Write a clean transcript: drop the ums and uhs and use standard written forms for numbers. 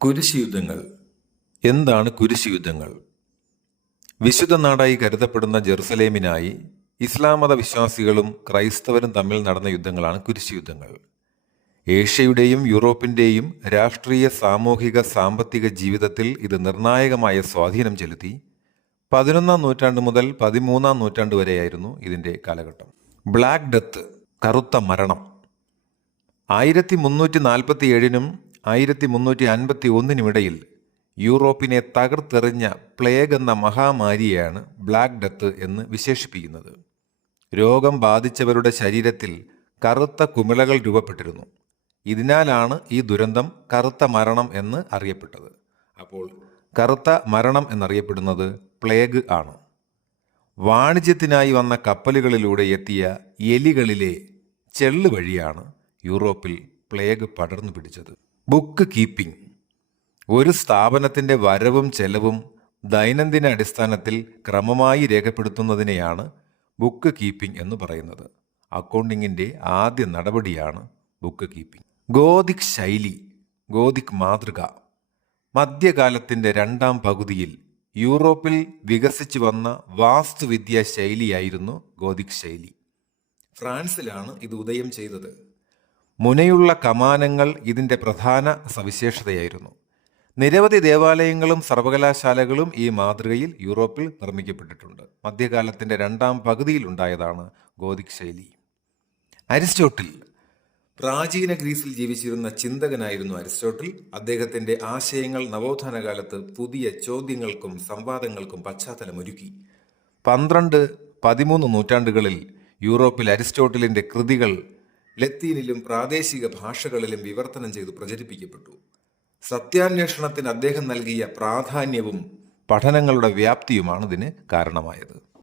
കുരിശ് യുദ്ധങ്ങൾ. എന്താണ് കുരിശ് യുദ്ധങ്ങൾ? വിശുദ്ധ നാടായി കരുതപ്പെടുന്ന ജെറുസലേമിനായി ഇസ്ലാം മത വിശ്വാസികളും ക്രൈസ്തവരും തമ്മിൽ നടന്ന യുദ്ധങ്ങളാണ് കുരിശ് യുദ്ധങ്ങൾ. ഏഷ്യയുടെയും യൂറോപ്പിൻ്റെയും രാഷ്ട്രീയ, സാമൂഹിക, സാമ്പത്തിക ജീവിതത്തിൽ ഇത് നിർണായകമായ സ്വാധീനം ചെലുത്തി. 11-ാം നൂറ്റാണ്ട് മുതൽ 13-ാം നൂറ്റാണ്ട് വരെയായിരുന്നു ഇതിൻ്റെ കാലഘട്ടം. ബ്ലാക്ക് ഡെത്ത്, കറുത്ത മരണം. 1347-നും 1351-നുമിടയിൽ യൂറോപ്പിനെ തകർത്തെറിഞ്ഞ പ്ലേഗ് എന്ന മഹാമാരിയെയാണ് ബ്ലാക്ക് ഡെത്ത് എന്ന് വിശേഷിപ്പിക്കുന്നത്. രോഗം ബാധിച്ചവരുടെ ശരീരത്തിൽ കറുത്ത കുമിളകൾ രൂപപ്പെട്ടിരുന്നു. ഇതിനാലാണ് ഈ ദുരന്തം കറുത്ത മരണം എന്ന് അറിയപ്പെട്ടത്. അപ്പോൾ കറുത്ത മരണം എന്നറിയപ്പെടുന്നത് പ്ലേഗ് ആണ്. വാണിജ്യത്തിനായി വന്ന കപ്പലുകളിലൂടെ എത്തിയ എലികളിലെ ചെള്ള് വഴിയാണ് യൂറോപ്പിൽ പ്ലേഗ് പടർന്നു പിടിച്ചത്. Book keeping. ഒരു സ്ഥാപനത്തിൻ്റെ വരവും ചെലവും ദൈനംദിന അടിസ്ഥാനത്തിൽ ക്രമമായി രേഖപ്പെടുത്തുന്നതിനെയാണ് ബുക്ക് കീപ്പിംഗ് എന്ന് പറയുന്നത്. അക്കൗണ്ടിങ്ങിൻ്റെ ആദ്യ നടപടിയാണ് ബുക്ക് കീപ്പിംഗ്. ഗോതിക് ശൈലി, ഗോതിക് മാതൃക. മധ്യകാലത്തിൻ്റെ 2ാം പകുതിയിൽ യൂറോപ്പിൽ വികസിച്ചു വന്ന വാസ്തുവിദ്യാ ശൈലിയായിരുന്നു ഗോതിക് ശൈലി. ഫ്രാൻസിലാണ് ഇത് ഉദയം ചെയ്തത്. മുനയുള്ള കമാനങ്ങൾ ഇതിൻ്റെ പ്രധാന സവിശേഷതയായിരുന്നു. നിരവധി ദേവാലയങ്ങളും സർവകലാശാലകളും ഈ മാതൃകയിൽ യൂറോപ്പിൽ നിർമ്മിക്കപ്പെട്ടിട്ടുണ്ട്. മധ്യകാലത്തിൻ്റെ 2ാം പകുതിയിൽ ഉണ്ടായതാണ് ഗോതിക് ശൈലി. അരിസ്റ്റോട്ടിൽ. പ്രാചീന ഗ്രീസിൽ ജീവിച്ചിരുന്ന ചിന്തകനായിരുന്നു അരിസ്റ്റോട്ടിൽ. അദ്ദേഹത്തിൻ്റെ ആശയങ്ങൾ നവോത്ഥാന കാലത്ത് പുതിയ ചോദ്യങ്ങൾക്കും സംവാദങ്ങൾക്കും പശ്ചാത്തലമൊരുക്കി. 12-13 നൂറ്റാണ്ടുകളിൽ യൂറോപ്പിൽ അരിസ്റ്റോട്ടിലിൻ്റെ കൃതികൾ ലത്തീനിലും പ്രാദേശിക ഭാഷകളിലും വിവർത്തനം ചെയ്തു പ്രചരിപ്പിക്കപ്പെട്ടു. സത്യാന്വേഷണത്തിന് അദ്ദേഹം നൽകിയ പ്രാധാന്യവും പഠനങ്ങളുടെ വ്യാപ്തിയുമാണ് ഇതിന് കാരണമായത്.